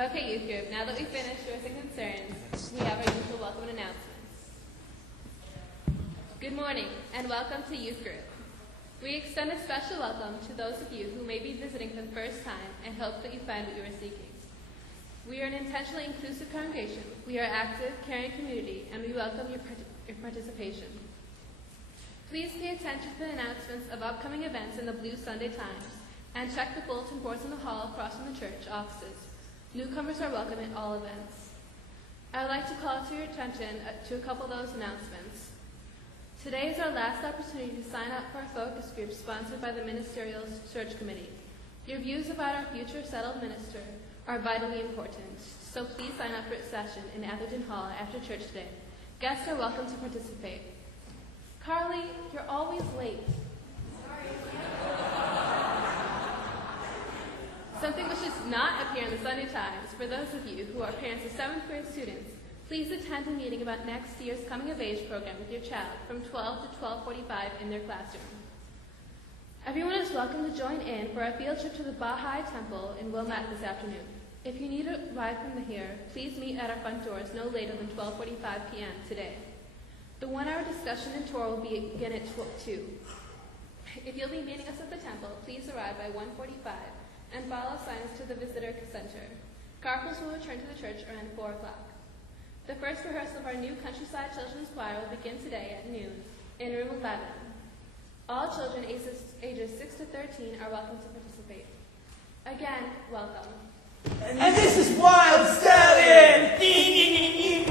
Okay, youth group, now that we've finished raising concerns, we have our usual welcome and announcements. Good morning, and welcome to youth group. We extend a special welcome to those of you who may be visiting for the first time and hope that you find what you are seeking. We are an intentionally inclusive congregation. We are active, caring community, and we welcome your participation. Please pay attention to the announcements of upcoming events in the Blue Sunday Times, and check the bulletin boards in the hall across from the church offices. Newcomers are welcome at all events. I would like to call to your attention to a couple of those announcements. Today is our last opportunity to sign up for a focus group sponsored by the Ministerial Search Committee. Your views about our future settled minister are vitally important, so please sign up for a session in Atherton Hall after church today. Guests are welcome to participate. Carly, you're always late. Something which does not appear in the Sunday Times, for those of you who are parents of 7th grade students, please attend a meeting about next year's Coming of Age program with your child from 12 to 12:45 in their classroom. Everyone is welcome to join in for a field trip to the Baha'i Temple in Wilmette this afternoon. If you need a ride from here, please meet at our front doors no later than 12:45 p.m. today. The 1-hour discussion and tour will begin at 2. If you'll be meeting us at the temple, please arrive by 1:45 and follow signs to the visitor center. Carpals will return to the church around 4 o'clock. The first rehearsal of our new Countryside Children's Choir will begin today at noon in room 11. All children ages 6 to 13 are welcome to participate. Again, welcome. And this is Wild Stallion! Bill,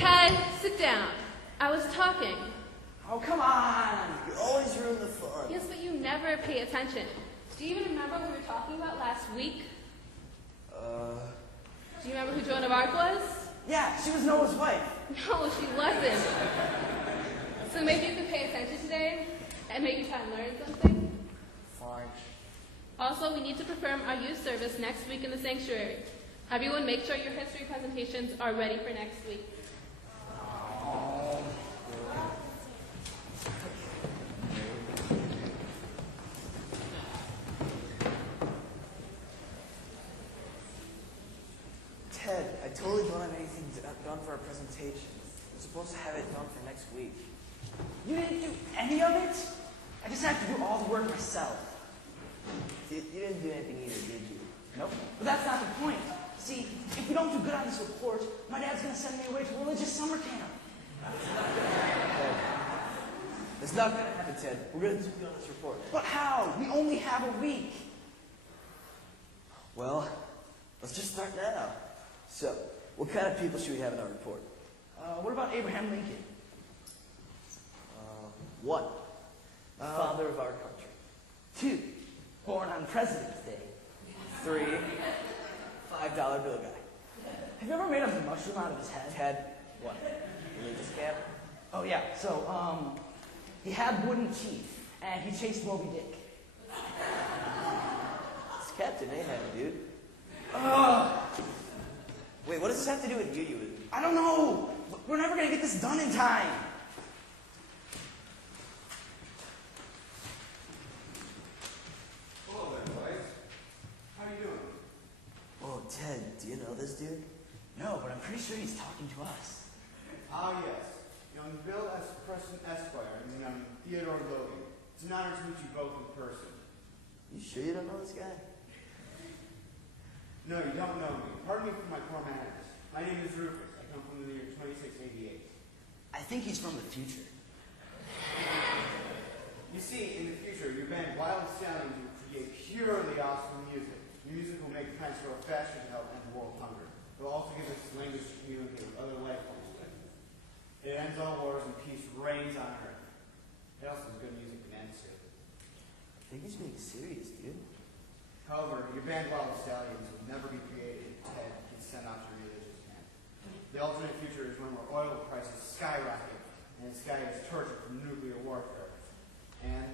Ted, sit down. I was talking. Oh, come on. You always ruin the fun. Yes, but you never pay attention. Do you even remember what we were talking about last week? Do you remember who Joan of Arc was? Yeah, she was Noah's wife. No, she wasn't. So maybe you can pay attention today and maybe try and learn something? Fine. Also, we need to perform our youth service next week in the sanctuary. Everyone make sure your history presentations are ready for next week. Ted, I totally don't have anything done for our presentation. We're supposed to have it done for next week. You didn't do any of it? I just have to do all the work myself. You didn't do anything either, did you? Nope. But that's not the point. See, if we don't do good on this report, my dad's going to send me away to a religious summer camp. Ted, it's not going to happen, Ted. We're going to do good on this report. But how? We only have a week. Well, let's just start now. So, what kind of people should we have in our report? What about Abraham Lincoln? 1, father of our country. 2, born on President's Day. 3, $5 bill guy. Have you ever made a mushroom out of his head? Ted, what? Religious camp? Oh, yeah. So, he had wooden teeth, and he chased Moby Dick. It's Captain Ahab, dude. Wait, what does this have to do with you? I don't know. We're never going to get this done in time. Hello there, boys. How are you doing? Oh, Ted, do you know this dude? No, but I'm pretty sure he's talking to us. Ah, yes. Young Bill S. Preston Esquire and young Theodore Logan. It's an honor to meet you both in person. You sure you don't know this guy? No, you don't know me. Pardon me for my poor manners. My name is Rufus. I come from the year 2688. I think he's from the future. You see, in the future, your band Wild Stallions will create purely awesome music. Your music will make plants grow faster to help end world hunger. It will also give us language to communicate with other life forms with. It ends all wars and peace reigns on earth. It also is good music to dance to. I think he's being serious, dude. However, your band Wild Stallions will never be created if Ted gets sent off to a religious camp. The alternate future is one where oil prices skyrocket and the sky is tortured from nuclear warfare. And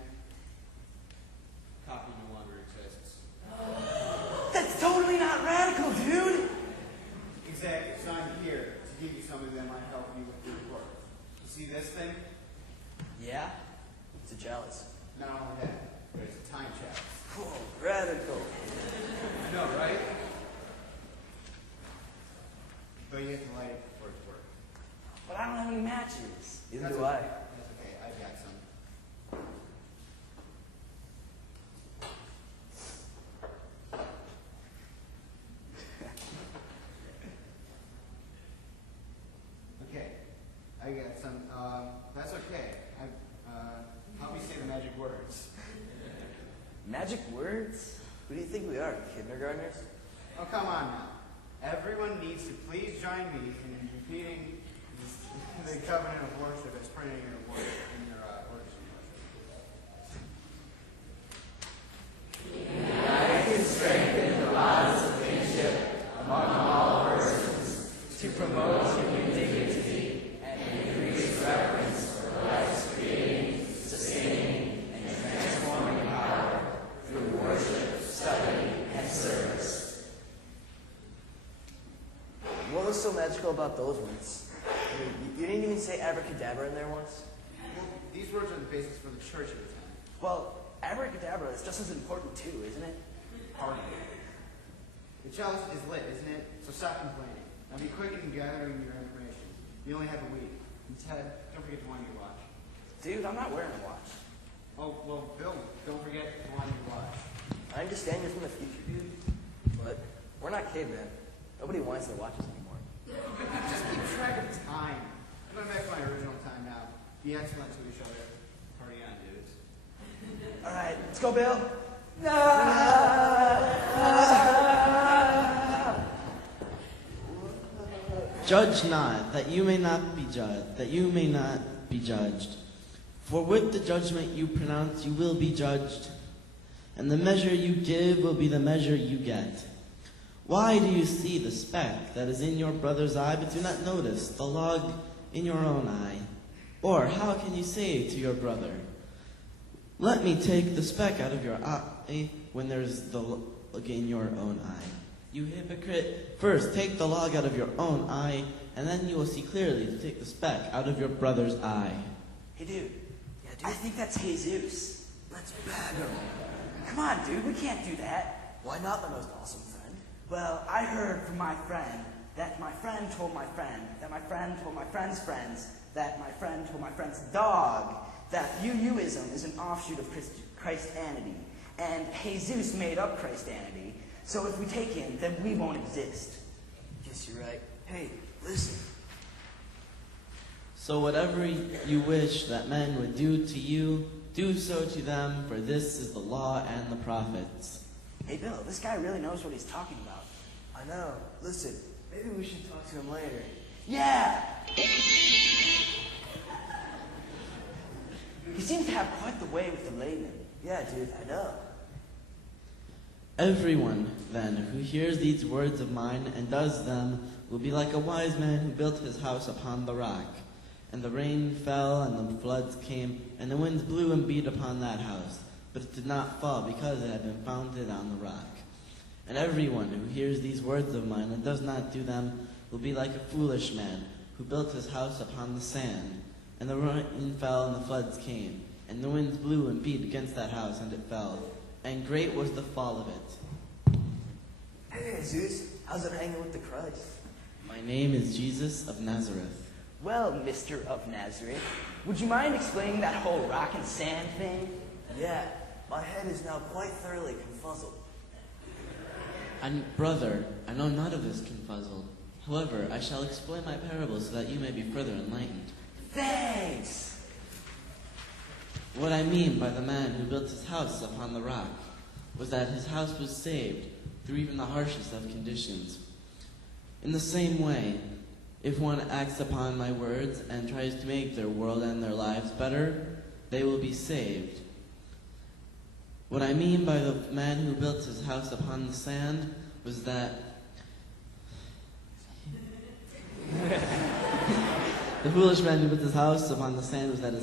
copy no longer exists. That's totally not radical, dude. Exactly. So I'm here to give you something that might help you with your work. You see this thing? Yeah? It's a chalice. Not only that, but it's a time chalice. Whoa, radical. No, right? but you have to light it before it works. But I don't have any matches. Neither That's do okay. I. That's okay. I've got some. Okay, I got some. That's okay. Help me say the magic words. Magic words? Who do you think we are, kindergartners? Oh, come on now. Everyone needs to please join me in repeating the covenant of worship as printed in your worship. To promote human dignity and increase reverence for Christ's creating, sustaining, and transforming power through worship, study, and service. What was so magical about those words? I mean, you didn't even say abracadabra in there once? Well, these words are the basis for the church at the time. Well, abracadabra is just as important too, isn't it? Hardly. The chalice is lit, isn't it? So stop complaining. Now be quick in gathering your information. You only have a week. And Ted, don't forget to wind your watch. Dude, I'm not wearing a watch. Oh, well, Bill, don't forget to wind your watch. I understand you're from the future, dude, but we're not cavemen. Nobody winds their watches anymore. Just keep track of time. I'm going back to my original time now. Be excellent to each other. Party on, dudes. All right, let's go, Bill. Judge not, that you may not be judged. For with the judgment you pronounce, you will be judged, and the measure you give will be the measure you get. Why do you see the speck that is in your brother's eye, but do not notice the log in your own eye? Or how can you say to your brother, let me take the speck out of your eye, when there's the log in your own eye? You hypocrite, first take the log out of your own eye, and then you will see clearly to take the speck out of your brother's eye. Hey, dude. Yeah, dude. I think that's Jesus. Let's bag him. Come on, dude. We can't do that. Why not, my most awesome friend? Well, I heard from my friend that my friend told my friend that my friend told my friend's friends that my friend told my friend's dog that UUism is an offshoot of Christianity, and Jesus made up Christianity. So if we take him, then we won't exist. Guess you're right. Hey, listen. So whatever you wish that men would do to you, do so to them, for this is the law and the prophets. Hey, Bill, this guy really knows what he's talking about. I know. Listen, maybe we should talk to him later. Yeah! He seems to have quite the way with the layman. Yeah, dude, I know. Everyone, then, who hears these words of mine and does them will be like a wise man who built his house upon the rock. And the rain fell, and the floods came, and the winds blew and beat upon that house. But it did not fall, because it had been founded on the rock. And everyone who hears these words of mine and does not do them will be like a foolish man who built his house upon the sand. And the rain fell, and the floods came, and the winds blew and beat against that house, and it fell. And great was the fall of it. Hey, Jesus, how's it hanging with the Christ? My name is Jesus of Nazareth. Well, Mr. of Nazareth, would you mind explaining that whole rock and sand thing? Yeah, my head is now quite thoroughly confuzzled. And brother, I know not of this confuzzle. However, I shall explain my parable so that you may be further enlightened. Thanks! What I mean by the man who built his house upon the rock was that his house was saved through even the harshest of conditions. In the same way, if one acts upon my words and tries to make their world and their lives better, they will be saved. What I mean by the man who built his house upon the sand was that the foolish man who built his house upon the sand was that his